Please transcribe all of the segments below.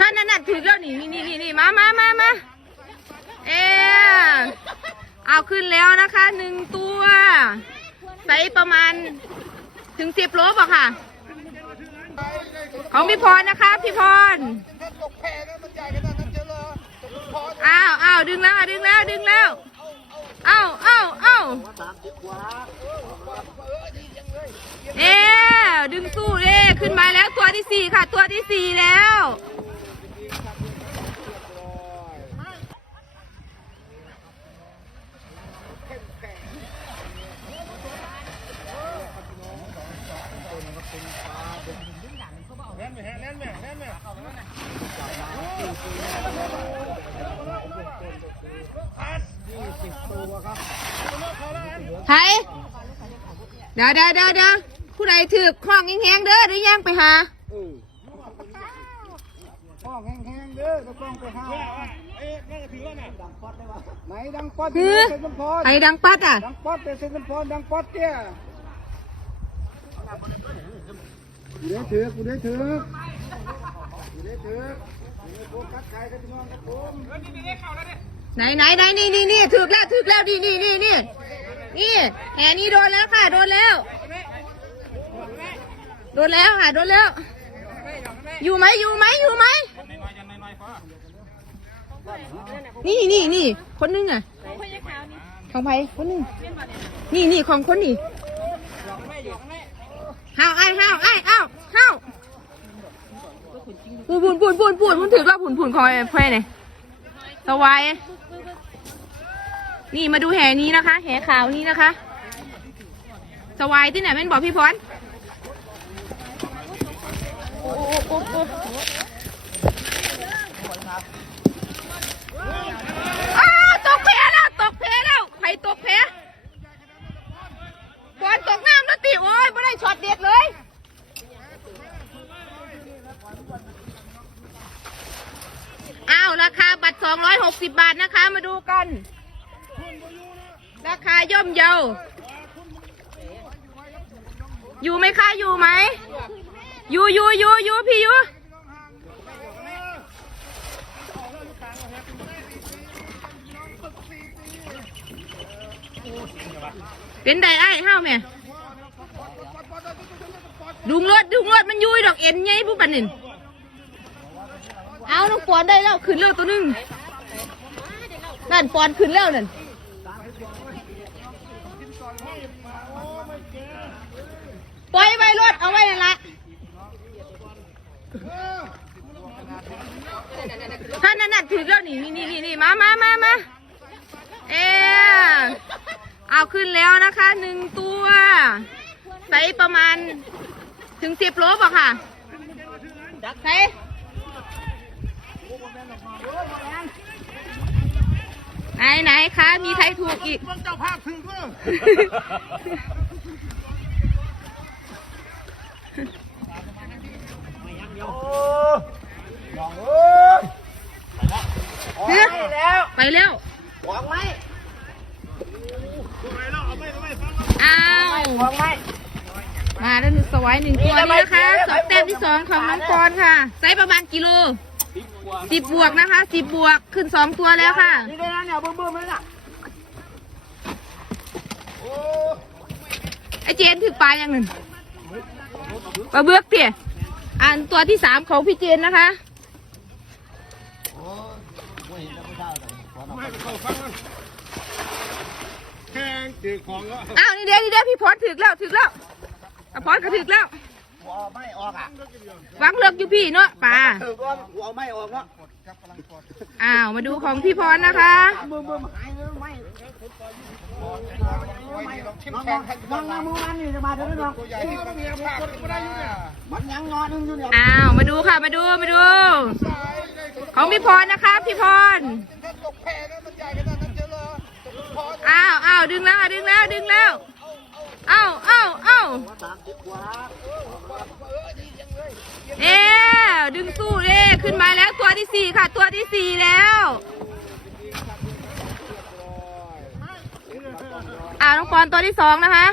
ท่านนั่นน่ะถือแล้วนี่นี่นี่นี่นี่มามามามาเออเอาขึ้นแล้วนะคะหนึ่งตัวไซส์ประมาณถึงสิบโลป่ะค่ะ ของพี่พรนะคะ พี่พรอ้าวอ้าวดึงแล้วดึงแล้วดึงแล้วอ้าวอ้าวอ้าวเอ๊ดึงสู้เอ๊ขึ้นมาแล้ว ที่สี่ค่ะ ตัวที่สี่แล้ว ไทยเดี๋ยวเดี๋ยวเดี๋ยวผู้ใดถือคล้องแห้งๆเด้อได้ย่างไปหา ห้องแห้งๆเด้อก็ต้องไปห้าไหนดังป๊อดคือเซ็นน้ำพรไอ้ดังปัดอะดังป๊อดเซ็นน้ำพรดังป๊อดเตี้ยกูได้ถือกูได้ถือกูได้ถือกูได้โฟกัสใครกันน้องครับผมไหนไหนไหนนี่นี่นี่ถือแล้วถือแล้วนี่นี่นี่นี่นี่แหนี่โดนแล้วค่ะโดนแล้ว โดนแล้วค่ะโดนแล้ว อยู่ไหมอยู่ไหมอยู่ไหมนี่นี่นี่คนหนึงอะของไผคนหนึงนี่นี่ของคนนี่ห้าวไอ้ห้าวไอ้อ้าวห้าวปูนปูนปูนปูนปูนมันถือว่าปูนปูนคอยเพลเนี่ยสวายนี่มาดูแห่นี้นะคะ แห่ขาวนี้นะคะ สวายที่ไหนแม่นบอกพี่พรโอ้โอ้โอ้โอ้อ้าว ตกแพแล้วตกแพแล้วใครตกแพบอลตกน้ำแล้วติโอ้ยไม่ได้ช็อตเด็ดเลยอ้าวราคาบัตร 260 บาทนะคะมาดูกัน ราคาย่อมเยา อยู่ไหมคะ อยู่ไหม ยูยูยูยูพี่ยูเป็นไดไอ้เฮ้าวแม่ดุงรถดุงรถมันยุยดอกเอ็นไงผู้ปันนินเอาน้องปอนได้แล้วขึ้นแล้วตัวหนึงนั่นปอนขึ้นแล้วนั่นปล่อยไว้รถเอาไว้นั่นละ ท่านนั่นน่ะถือแล้วนี่นี่นี่นี่มามามามาเออเอาขึ้นแล้วนะคะหนึ่งตัวไซส์ประมาณถึงสิบโลป่ะค่ะไซส์ไหนไหนคะมีใครถูกอีกเจ้าภาพถึงด้วยโอ้ยองเอ้ยเฮ้ยไปแล้วหวังไหมอ้าวหวังไหมมาแล้วหนึ่งสวายหนึ่งตัวนี้นะคะสองแต้มที่สองของน้องปอนค่ะไซส์ประมาณกิโลสิบบวกนะคะสิบบวกขึ้นสองตัวแล้วค่ะนี่ได้แล้วเนี่ยเบิ่มเบิ่มเลยน่ะโอ้ไอเจนถือปลาอย่างหนึ่งปลาเบือกเตี่ยอันตัวที่สามของพี่เจนนะคะ แข่งตีของก็อ้าวนี่เด้นี่เด้พี่พอดถึกแล้วถึกแล้วอะพอดก็ถึกแล้วหัวไม่ออกอะวางเลือกอยู่พี่เนาะปลาถือว่าหัวไม่ออกเนาะอ้าวมาดูของพี่พรนะคะมือมือหายเลยไม่น้องน้องน้องมือมันนี่จะมาเถอะน้องตัวใหญ่ที่มันมีภาพก็ได้อยู่เนี่ยมันยังงอนึงอยู่เนี่ยอ้าวมาดูค่ะมาดูมาดู ของพี่พรนะคะพี่พรอ้าวอ้าวดึงแล้วดึงแล้วดึงแล้วอ้าวอ้าวอ้าวเอ๊ดึงสู้เอ๊ขึ้นมาแล้วตัวที่สี่ค่ะ ตัวที่สี่แล้วอ้าวน้องปอนตัวที่สองนะคะ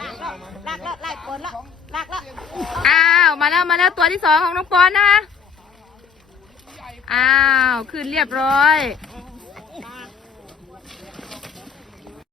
ลากแล้วลากแล้วไล่ปปิดละลากละอ้าวมา แล้วมาแล้วตัวที่สองของน้องปอนนะคะ อ้าว ขึ้นเรียบร้อย